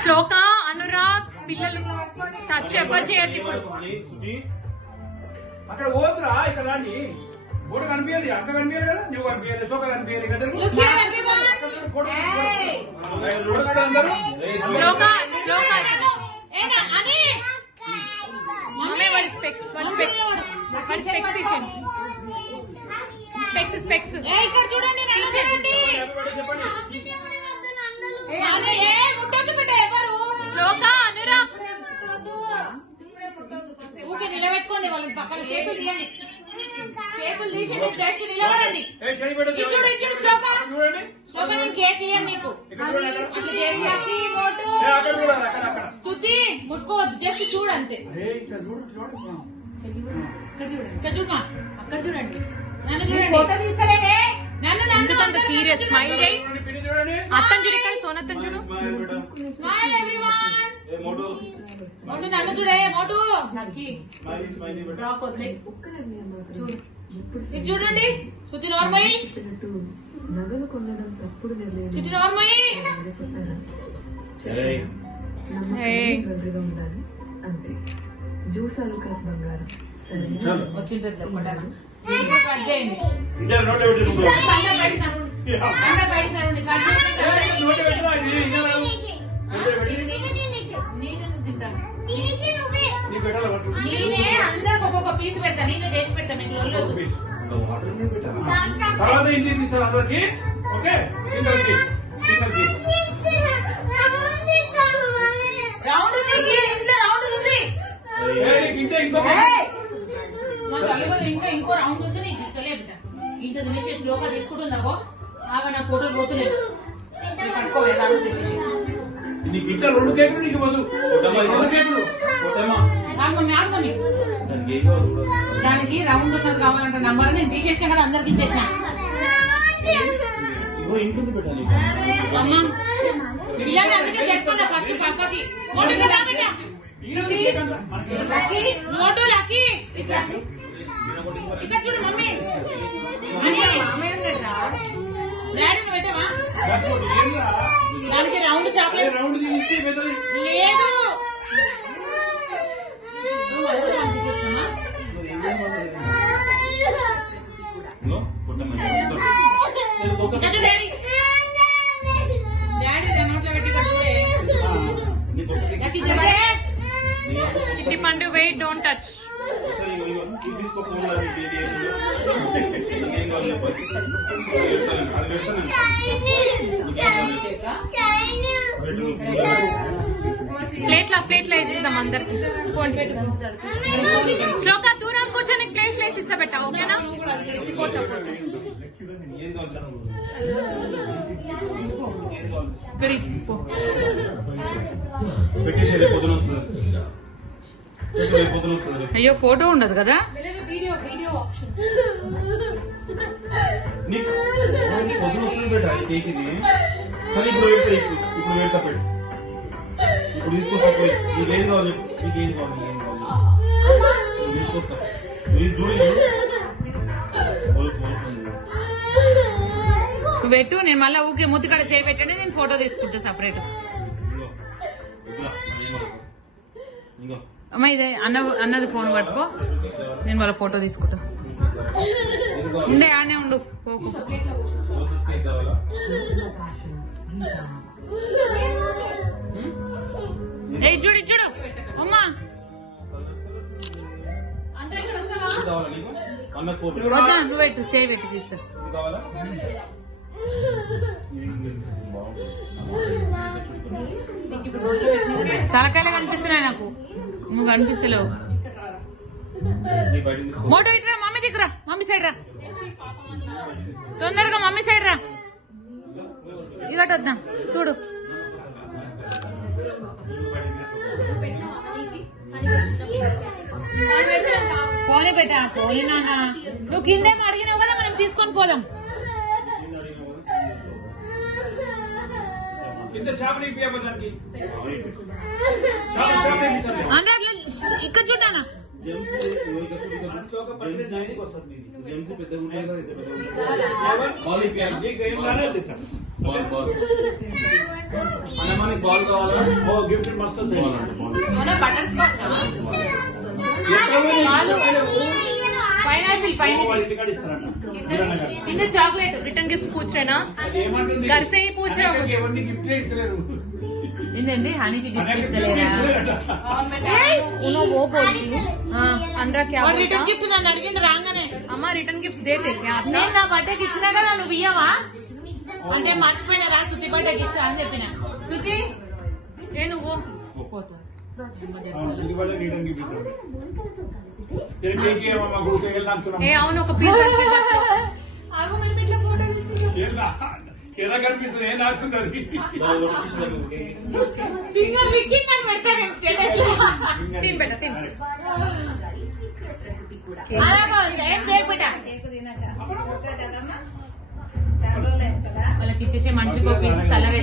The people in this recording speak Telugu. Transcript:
శ్లోక అనురాగ్ పిల్లలు టచ్ ఎవరు చేయట్టు ఇప్పుడు అక్కడ పోతురా ఇక్కడ రాండి ఫోటో కనిపించదు అక్క కనిపించదు కదా నువ్వు కనిపించాలి చోక కనిపించాలి కదా శ్లోక శ్లోక మమ్మీ వాడి స్పెక్స్ స్పెక్స్ ఇక్కడ చూడండి శ్లోక అనురాగ్ ఊకే నిలబెట్టుకోండి వాళ్ళని పక్కన చేతులు తీయండి చేతులు తీసి జస్ట్ నిలబడండి శ్లోక నేను కేక్ తీయండి నీకు అట్లా చేసి స్తుతి ముట్టుకోవద్దు జస్ట్ చూడంతే ఇక్కడ చూడమా అక్కడ చూడండి నన్ను చూడండి ఫోటో తీస్తలేనే నన్ను సీరియస్ స్మైల్ చేయి అత్తని చూడు ఇక్కడ సోనత్తని చూడు స్మైల్ ఎవ్రీవన్ మోటు నన్ను చూడే మోటు ఇది చూడండి శుద్ధి నోర్మయి నగలు కొనడం తప్పుడు శుద్ధి నోర్మయి ఉండాలి అంతే జ్యూసాలు కాసు బంగారం వచ్చింటుంది కట్ చేయండి నేనే అందరికి ఒక్కొక్క పీస్ పెడతా నేనే చేసి పెడతా మీకు లొల్లొద్దు తర్వాత ఇంటికి తీస్తారు అందరికి ఓకే రౌండ్ ఉంది ఇంట్లో రౌండ్ ఉంది ఇంకా ఇంకో రౌండ్ ఉంది నేను తీసుకెళ్ళే బిడ్డ ఇంత తినేసే శ్లోగా తీసుకుంటుందాకో ఆగా నా ఫోటోలు పోతున్నాయి పట్టుకోలేదు రౌండ్ తెచ్చేసి నీకు ఇంట్లో 2 కేకులు నీకు వద్దు 2 కేకులు దానికి రౌండ్ ఉన్నది కావాలంటే నంబర్ నేను తీసేసిన కదా అందరికి ఇచ్చేసిన అమ్మా పిల్లలు అందుకే చెప్పుకున్నా ఫస్ట్ పక్కకి మోటో లక్కీ ఇక్కడ చూడు మమ్మీ డాడీ పెట్టవా దానికి రౌండ్ చాక్లెట్ లేదు చిట్టి పండు వెయిట్ డోంట్ టచ్ ప్లేట్లా వేసిద్దాం అందరికి శ్లోక దూరం కూర్చొని ప్లేట్లు వేసిస్తా పెట్టా ఓకేనా పోతా అయ్యో ఫోటో ఉండదు కదా ఇప్పుడు తీసుకొస్తా నీకేం కావాలి నీకేం కావాలి తీసుకొస్తా మీరు చూడండి పెట్టు నేను మళ్ళీ ఊకే ముద్దుకడ చేయి పెట్టండి నేను ఫోటో తీసుకుంటా సపరేట్ అమ్మా ఇదే అన్నది ఫోన్ పట్టుకో నేను వాళ్ళ ఫోటో తీసుకుంటా ఉండే ఆనే ఉండు పోకు చూడు చూడు అమ్మా వద్దా నువ్వు పెట్టు చేయి పెట్టి తీస్తా తలకాయలు కనిపిస్తున్నాయి నాకు నువ్వు కనిపిస్తలేవు మోటో ఇట్రా మమ్మీ దగ్గర మమ్మీ సైడ్ రా తొందరగా మమ్మీ సైడ్ రా ఇగట్ వద్దాం చూడు పోనీ పెట్టా పోనీ నాన్న నువ్వు కిందేమో అడిగినావు కదా మనం తీసుకొని పోదాం అంటే అట్లా ఇక్కడ చూడానా జెమ్స్ మనసులో ఒక 15 వస్తుంది నీది. జెమ్స్ పెద్దగా ఉంటాయి కదా, ఇంత పెద్దగా ఉంటాయి. బాల్ ఇప్పియాలా? నీకు ఏం కాలేదు ఇట్లా. బాల్ అన్న మనకి బాల్ కావాలా? ఓ గిఫ్ట్ మస్తు వస్తాయి. బాల్ అంటే బాల్. మన బటర్ స్కాచ్ ఎక్కడ పోయి పాలు. పైనాపిల్ పైన వాళ్ళ ఇంటికాడ ఇస్తారంట. కిరణ్ గారు. కింద చాక్లెట్ రిటర్న్ గిఫ్ట్స్ पूछ रहे ना అది ఏమంటుంది? घर से ही पूछ रहे हो मुझे ఎవరిని గిఫ్ట్ ఇస్తలేరు. ఏంటండి హనీకి గిఫ్ట్ అనేక ఇస్తలేరా? उन्होंने वो बोलती अंदर क्या और रिटर्न गिफ्ट నన్ను అడిగిండు రాగానే అమ్మ రిటర్న్ గిఫ్ట్స్ देते क्या आप నేను నా బర్త్డేకి ఇచ్చినా కదా, నువ్వు ఇయ్యవా అంటే మర్చిపోయినారా శృతి బర్త్డేకి ఇస్తా అని చెప్పిన. స్తుతి ఏ నువ్వు పోతా ఇది వల్ల రిటర్న్ గిఫ్ట్ ఇస్తాడు. కేక్ ఏమమ్మా గ్రూప్ వెళ్ళాం. ఏ అవును ఒక పీస్ ఆగు మనం ఇట్లా ఫోటో ఎలా కనిపిస్తుంది? ఏం రాస్తుంటది? దాని ఒకటి తీసుకోండి, కేక్. ఫింగర్ లిక్కింగ్ అని పెడతారు స్టేటస్ లో. తిన్ బేటా తిన్ అలాగా ఏం చేయకుండా వాళ్ళకి ఇచ్చేసి మనిషికి ఒక పీస్ సలవే.